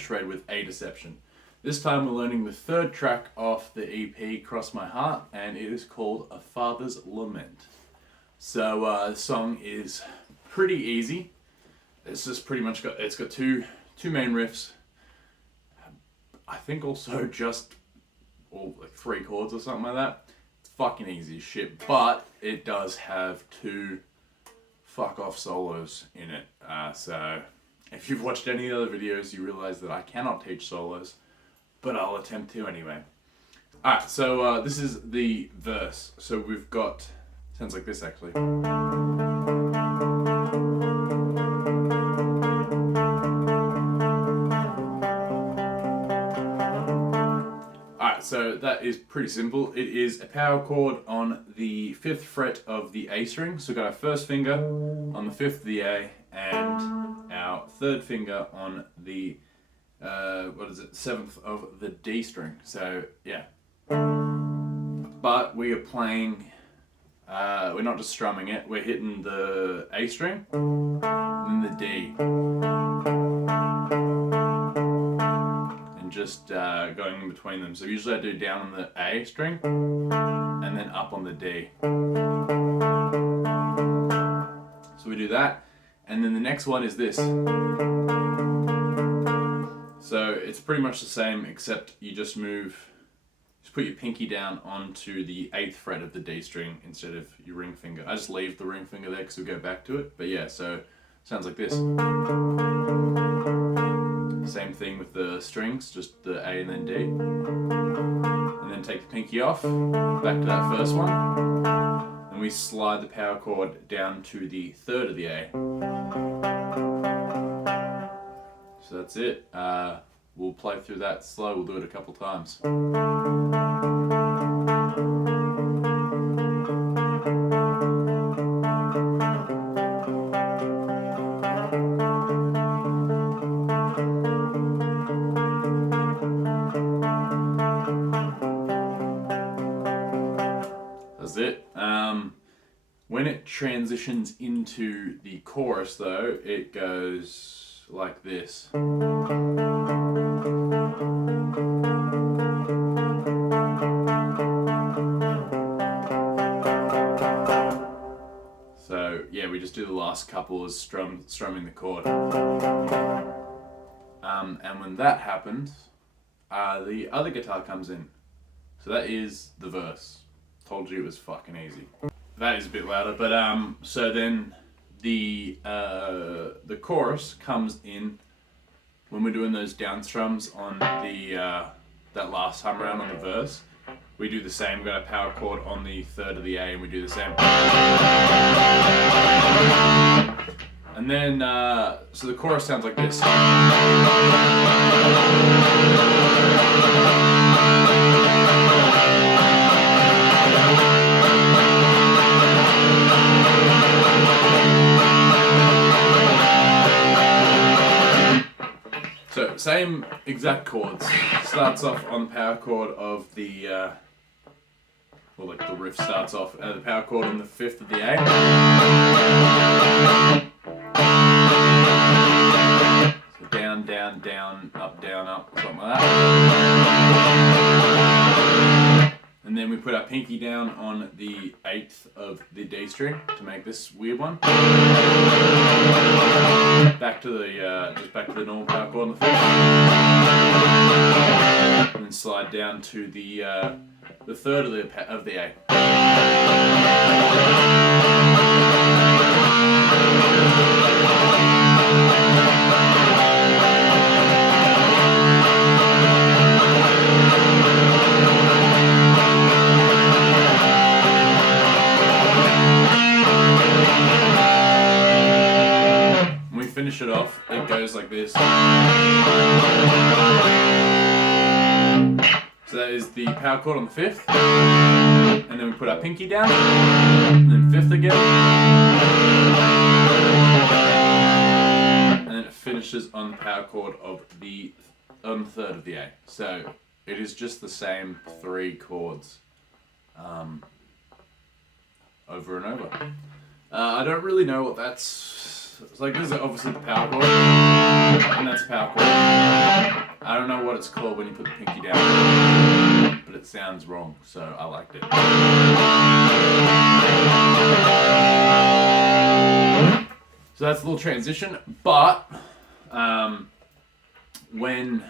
shred with A Deception. This time we're learning the third track off the EP, Cross My Heart, and it is called A Father's Lament. So the song is pretty easy. It's just pretty much got two main riffs. I think also just like 3 chords or something like that. It's fucking easy as shit, but it does have 2 fuck off solos in it. So if you've watched any other videos, you realize that I cannot teach solos, but I'll attempt to anyway. Alright, so this is the verse. So we've got, sounds like this actually. Alright, so that is pretty simple. It is a power chord on the 5th fret of the A string. So we've got our first finger on the 5th of the A and our 3rd finger on the 7th of the D string. So yeah. But we are playing, we're not just strumming it, we're hitting the A string and then the D. And just going in between them. So usually I do down on the A string and then up on the D. So we do that. And then the next one is this. So it's pretty much the same, except you just put your pinky down onto the 8th fret of the D string instead of your ring finger. I just leave the ring finger there because we'll go back to it. But yeah, so it sounds like this. Same thing with the strings, just the A and then D. And then take the pinky off, back to that first one. And we slide the power chord down to the 3rd of the A. So that's it. We'll play through that slow, we'll do it a couple times. That's it. When it transitions into the chorus though, it goes like this. So yeah, we just do the last couple as strumming the chord. And when that happens, the other guitar comes in. So that is the verse. Told you it was fucking easy. That is a bit louder, but so then the chorus comes in when we're doing those down strums on the that last hum around on the verse. We do the same. We've got a power chord on the 3rd of the A, and we do the same. And then so the chorus sounds like this. So same exact chords. Starts off on the power chord of the, well, like the riff starts off the power chord on the 5th of the A. So down, down, down, up, something like that. And then we put our pinky down on the 8th of the D string to make this weird one. Back to the just back to the normal power chord on the 5th. And then slide down to the 3rd of the A. Finish it off, it goes like this. So that is the power chord on the 5th, and then we put our pinky down, and then 5th again, and then it finishes on the power chord of the 3rd of the A. So it is just the same 3 chords over and over. I don't really know what that's It's like, this is obviously the power chord, and that's a power chord. I don't know what it's called when you put the pinky down, but it sounds wrong, so I liked it. So that's a little transition, but when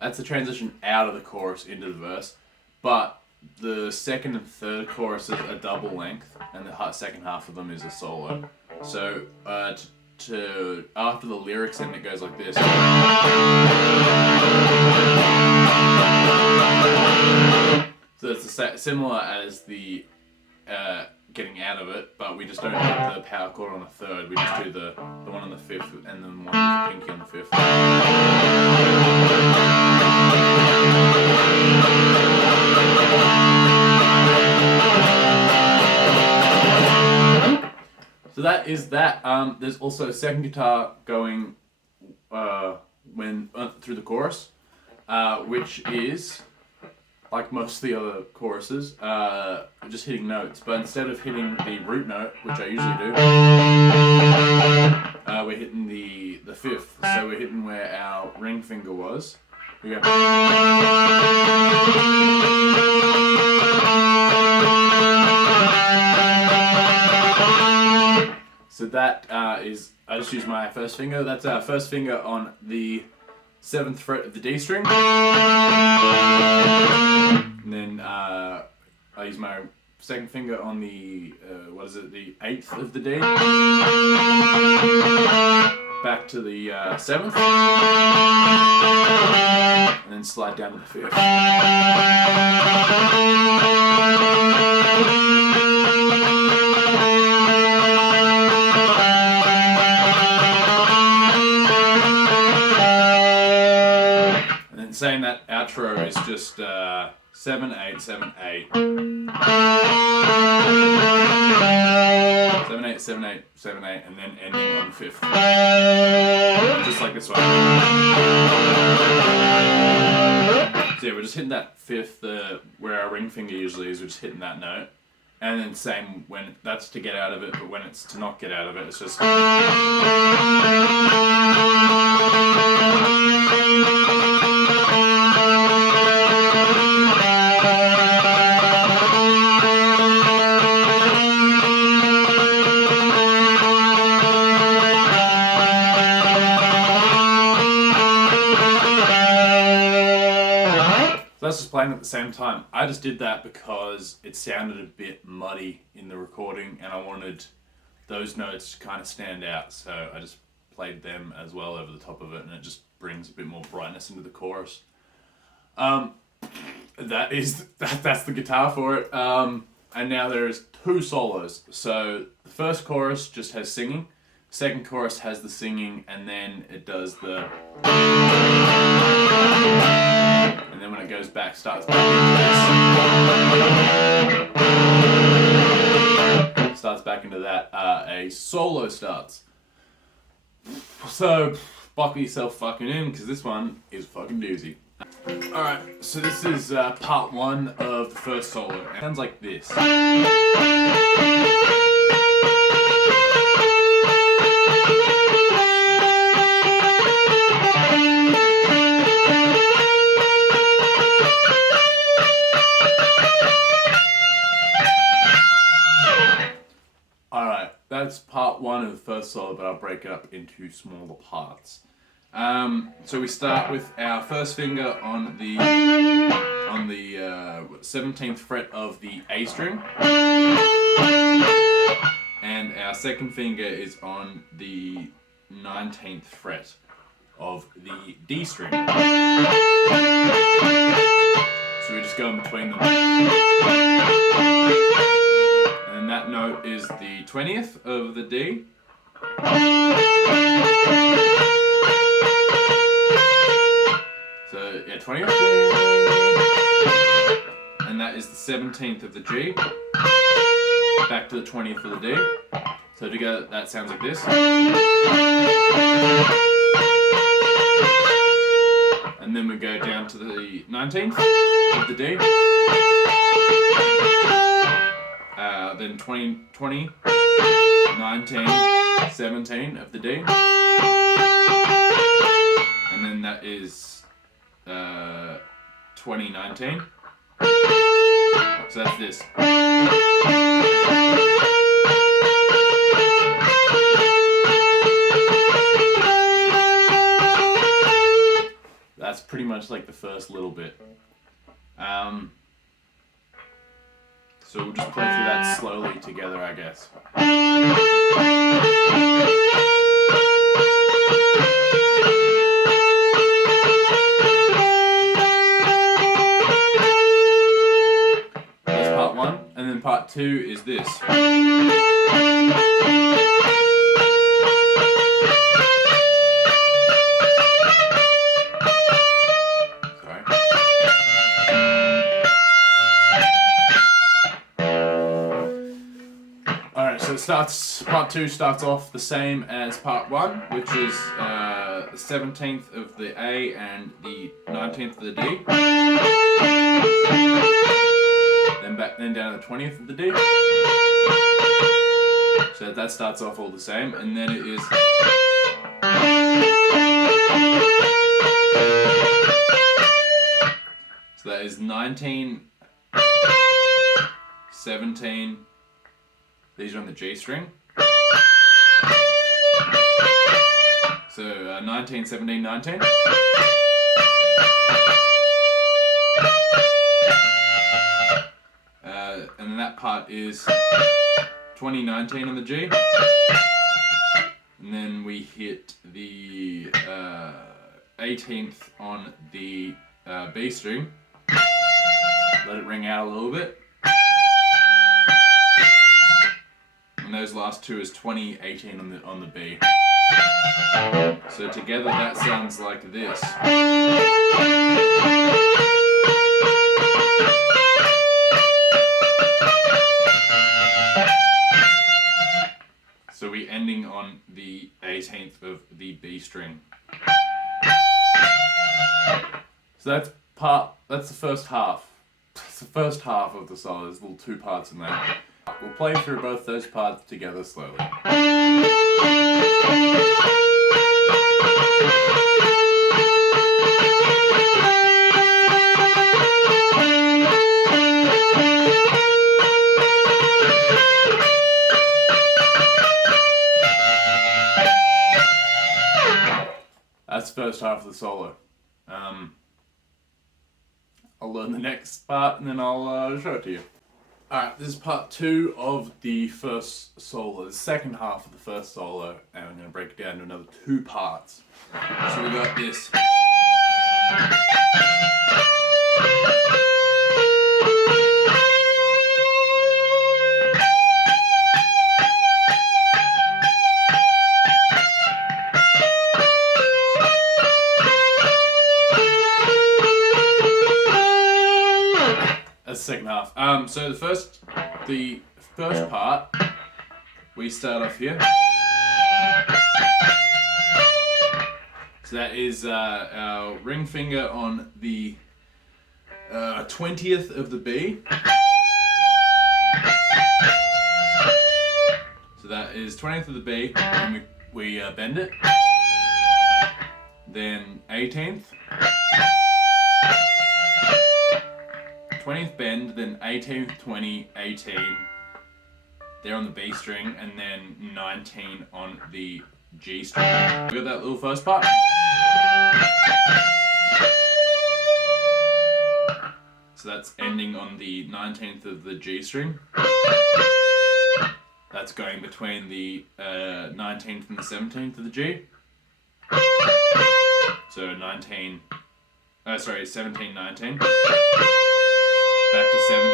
that's a transition out of the chorus into the verse, but the second and third choruses are double length, and the second half of them is a solo. So to after the lyrics end, it goes like this. So it's similar as the getting out of it, but we just don't hit the power chord on the third. We just do the one on the fifth and then one with the pinky on the fifth. So that is that. There's also a second guitar going through the chorus, which is, like most of the other choruses, just hitting notes. But instead of hitting the root note, which I usually do, we're hitting the fifth. So we're hitting where our ring finger was. We go. So that is, I just use my first finger. That's our first finger on the 7th fret of the D string. And then I use my second finger on the, the 8th of the D. Back to the 7th. And then slide down to the 5th. Saying that outro is just 7 8 7 8 7 8 7 8 7 8 and then ending on 5th, just like this one. So yeah, we're just hitting that 5th, where our ring finger usually is. We're just hitting that note, and then same when that's to get out of it, but when it's to not get out of it, it's just. That's just playing at the same time. I just did that because it sounded a bit muddy in the recording and I wanted those notes to kind of stand out, so I just played them as well over the top of it, and it just brings a bit more brightness into the chorus. That's the guitar for it. And now there's 2 solos. So the first chorus just has singing, second chorus has the singing, and then it does the. And then when it goes back, starts back into this. Starts back into that. A solo starts. So buckle yourself fucking in, because this one is fucking doozy. Alright, so this is part 1 of the first solo. It sounds like this. Alright, that's part 1 of the first solo, but I'll break it up into smaller parts. So we start with our first finger on the 17th fret of the A string, and our second finger is on the 19th fret of the D string. So we just go in between them. And that note is the 20th of the D. So yeah, 20th. And that is the 17th of the G. Back to the 20th of the D. So together that sounds like this. And then we go down to the 19th of the D. Then 20, 20, 1917 of the D, and then that is 2019. So that's this. That's pretty much like the first little bit. So we'll just play through that slowly together, I guess. That's part one, and then part two is this. Part two starts off the same as part one, which is the 17th of the A and the 19th of the D. Then down to the 20th of the D. So that starts off all the same, and then it is. So that is 19, 17. These are on the G string. So 19, 17, 19. And then that part is 2019 on the G. And then we hit the 18th on the B string. Let it ring out a little bit. And those last two is 2018 on the B. So together that sounds like this. So we're ending on the 18th of the B string. So that's the first half. It's the first half of the solo. There's little two parts in that. We'll play through both those parts together slowly. That's the first half of the solo. I'll learn the next part and then I'll show it to you. Alright, this is part two of the first solo, the second half of the first solo, and I'm going to break it down into another two parts. So we got this. Second half. So the first part, we start off here. So that is our ring finger on the 20th of the B. So that is 20th of the B, and we bend it. Then 18th. 20th bend, then 18th, 20, 18, there on the B string, and then 19 on the G string. We got that little first part. So that's ending on the 19th of the G string. That's going between the 19th and the 17th of the G. So 17, 19. Back to 17,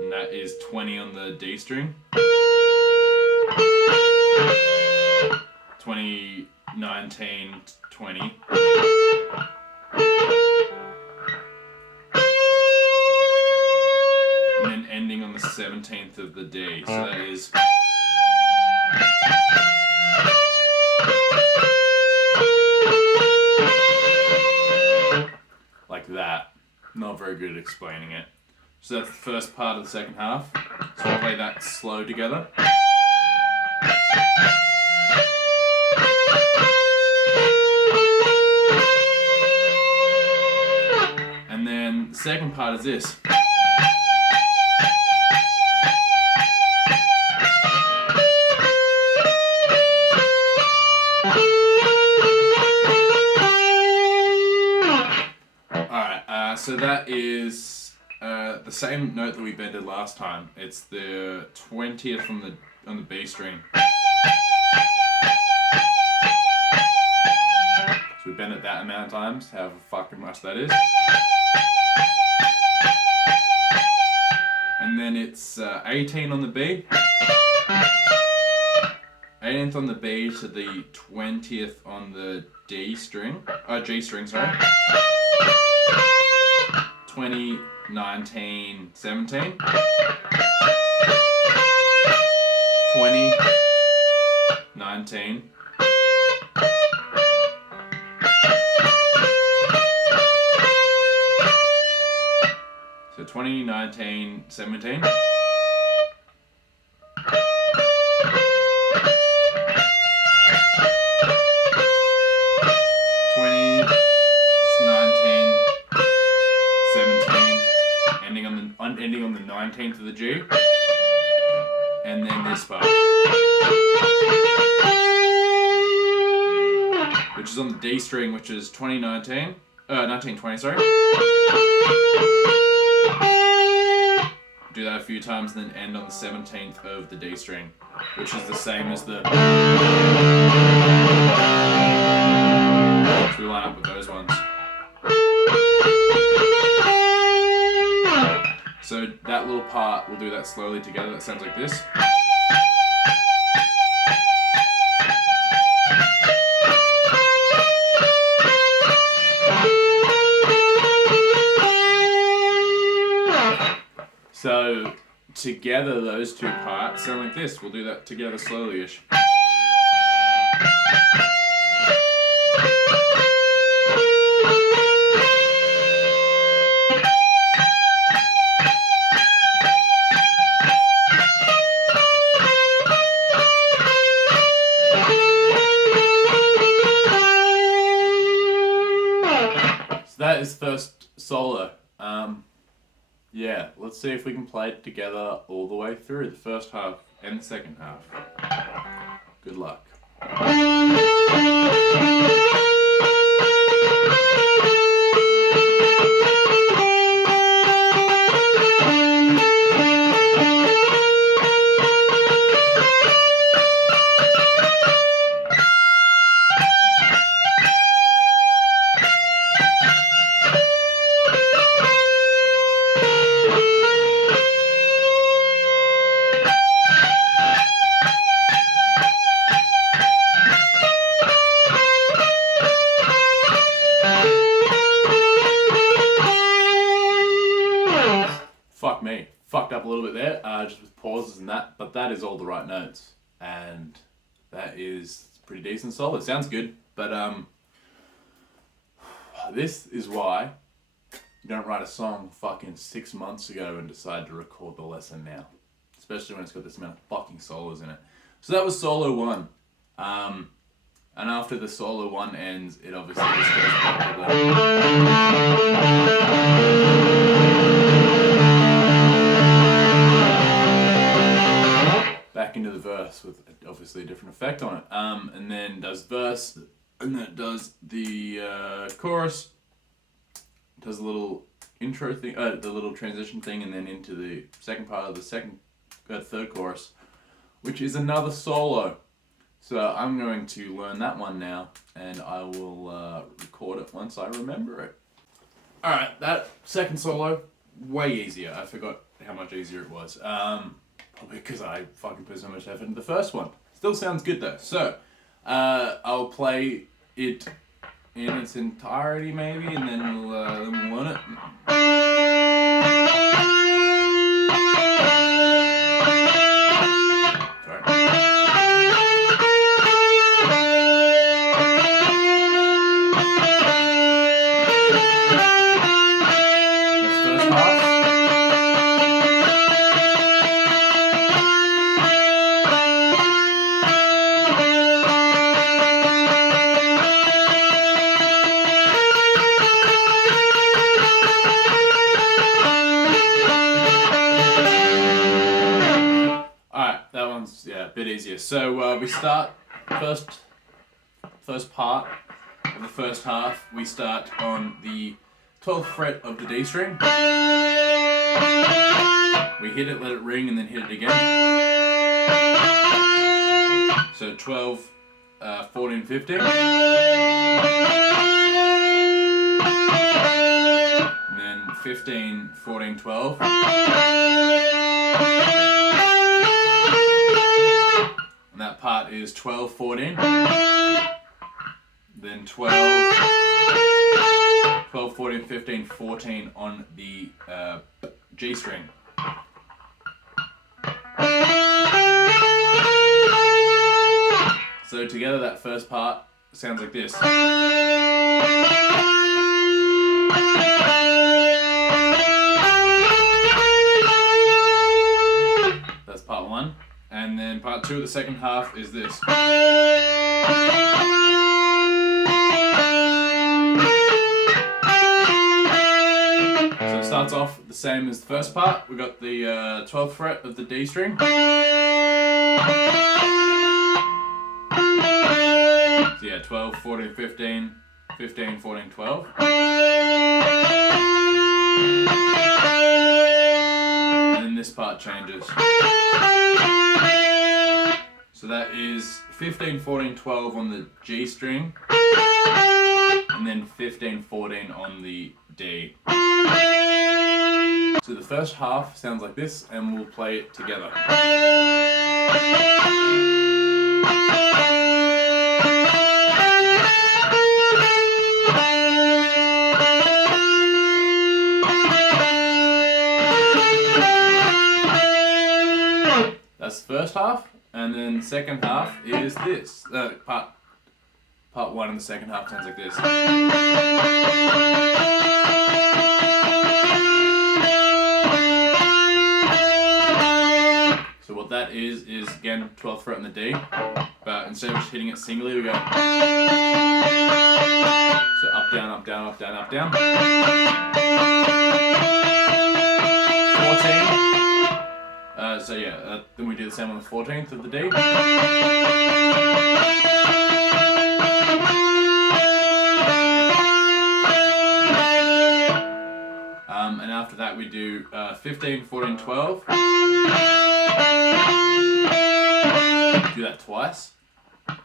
and that is 20 on the D string, 20, 19, 20, and then ending on the 17th of the D, so that is like that. Not very good at explaining it. So that's the first part of the second half. So we'll play that slow together. And then the second part is this. Alright, so that is the same note that we bended last time. It's the 20th on the B string. So we bend it that amount of times, however fucking much that is. And then it's 18 on the B. 18th on the B to the 20th on the G string, sorry. 20, 19, 17. 20, 19. So 20, 19, 17. 19th of the G, and then this part, which is on the D string, which is 1920, sorry. Do that a few times and then end on the 17th of the D string, which is the same as the... So we line up with those ones. So that little part, we'll do that slowly together. That sounds like this. So together, those two parts sound like this. We'll do that together slowly-ish. That is first solo. Yeah, let's see if we can play it together all the way through the first half and the second half. Good luck. Fuck me. Fucked up a little bit there, just with pauses and that, but that is all the right notes. And that is pretty decent solo. It sounds good, but this is why you don't write a song fucking 6 months ago and decide to record the lesson now. Especially when it's got this amount of fucking solos in it. So that was solo 1. And after the solo 1 ends, it obviously just goes back to back into the verse with obviously a different effect on it. And then does verse, and then it does the chorus, does a little intro thing, the little transition thing, and then into the second part of the third chorus, which is another solo. So I'm going to learn that one now, and I will record it once I remember it. Alright, that second solo, way easier. I forgot how much easier it was. Probably because I fucking put so much effort into the first one. Still sounds good though. So, I'll play it in its entirety maybe, and then we'll learn it. That's first half. one's a bit easier. So we start first part of the first half. We start on the 12th fret of the D string. We hit it, let it ring, and then hit it again. So 12, 14, 15. And then 15, 14, 12. And that part is 12, 14. Then 12, 14, 15, 14 on the G string. So together that first part sounds like this. That's part one. And then part two of the second half is this. So it starts off the same as the first part. We've got the 12th fret of the D string. So yeah, 12, 14, 15, 15, 14, 12. And then this part changes. So that is 15, 14, 12 on the G string, and then 15, 14 on the D. So the first half sounds like this, and we'll play it together. That's the first half, and then the second half is this. Part one and the second half sounds like this. So what that is again 12th fret on the D, but instead of just hitting it singly, we go. So up, down, up, down, up, down, up, down. 14. Then we do the same on the 14th of the D. And after that we do 15, 14, 12. Do that twice.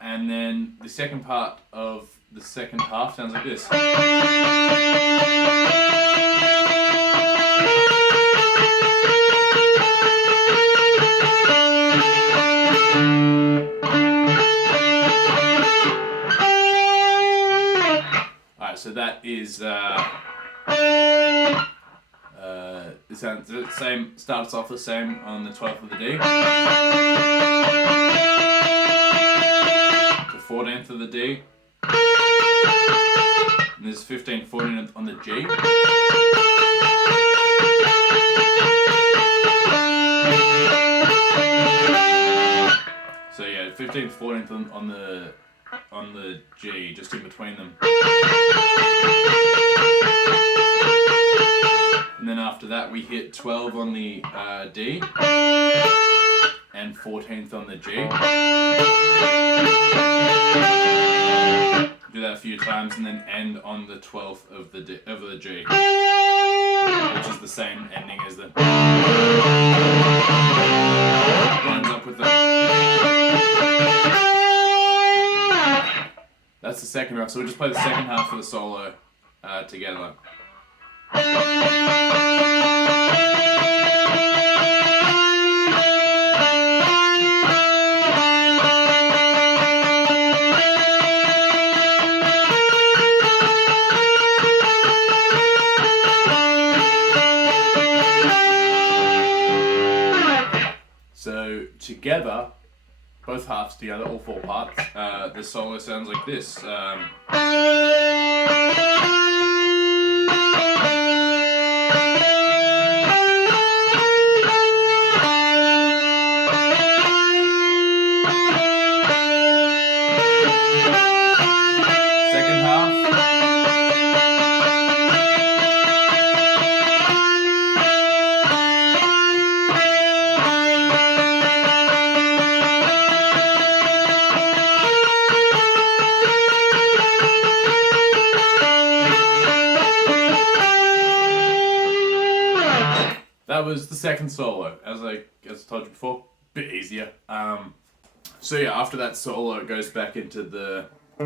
And then the second part of the second half sounds like this. Alright, so that is it sounds the same, starts off the same on the 12th of the D. The 14th of the D. And there's 15, 14 on the G. So yeah, 15th, 14th on the G, just in between them. And then after that we hit 12 on the D and 14th on the G. Do that a few times and then end on the 12th of the G, which is the same ending as the lines up with the. That's the second half, so we'll just play the second half of the solo together. So together, both halves together, all four parts, the solo sounds like this. Second half. that was the second solo. As I told you before, bit easier. So yeah, after that solo, it goes back into the. But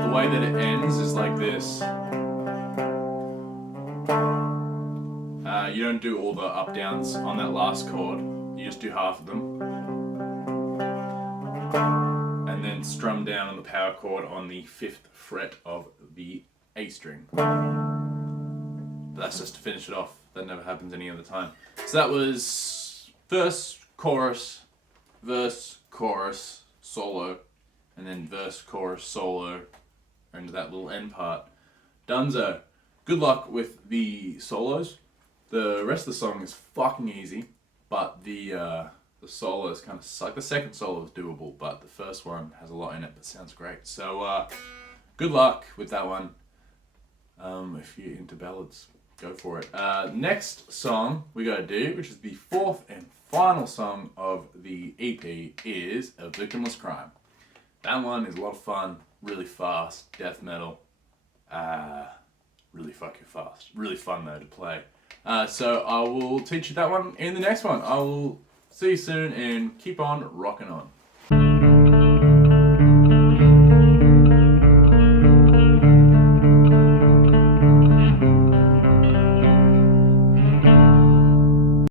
the way that it ends is like this. You don't do all the up downs on that last chord. You just do half of them. And then strum down on the power chord on the 5th fret of the A string. But that's just to finish it off. That never happens any other time. So that was verse, chorus, solo, and then verse, chorus, solo, and that little end part. Dunzo. Good luck with the solos. The rest of the song is fucking easy, but the solos kind of suck. The second solo is doable, but the first one has a lot in it, but sounds great. So good luck with that one. If you're into ballads, go for it. Next song we gotta do, which is the 4th and final song of the EP, is A Victimless Crime. That one is a lot of fun, really fast, death metal. Really fucking fast. Really fun though to play. So I will teach you that one in the next one. I will see you soon and keep on rocking on.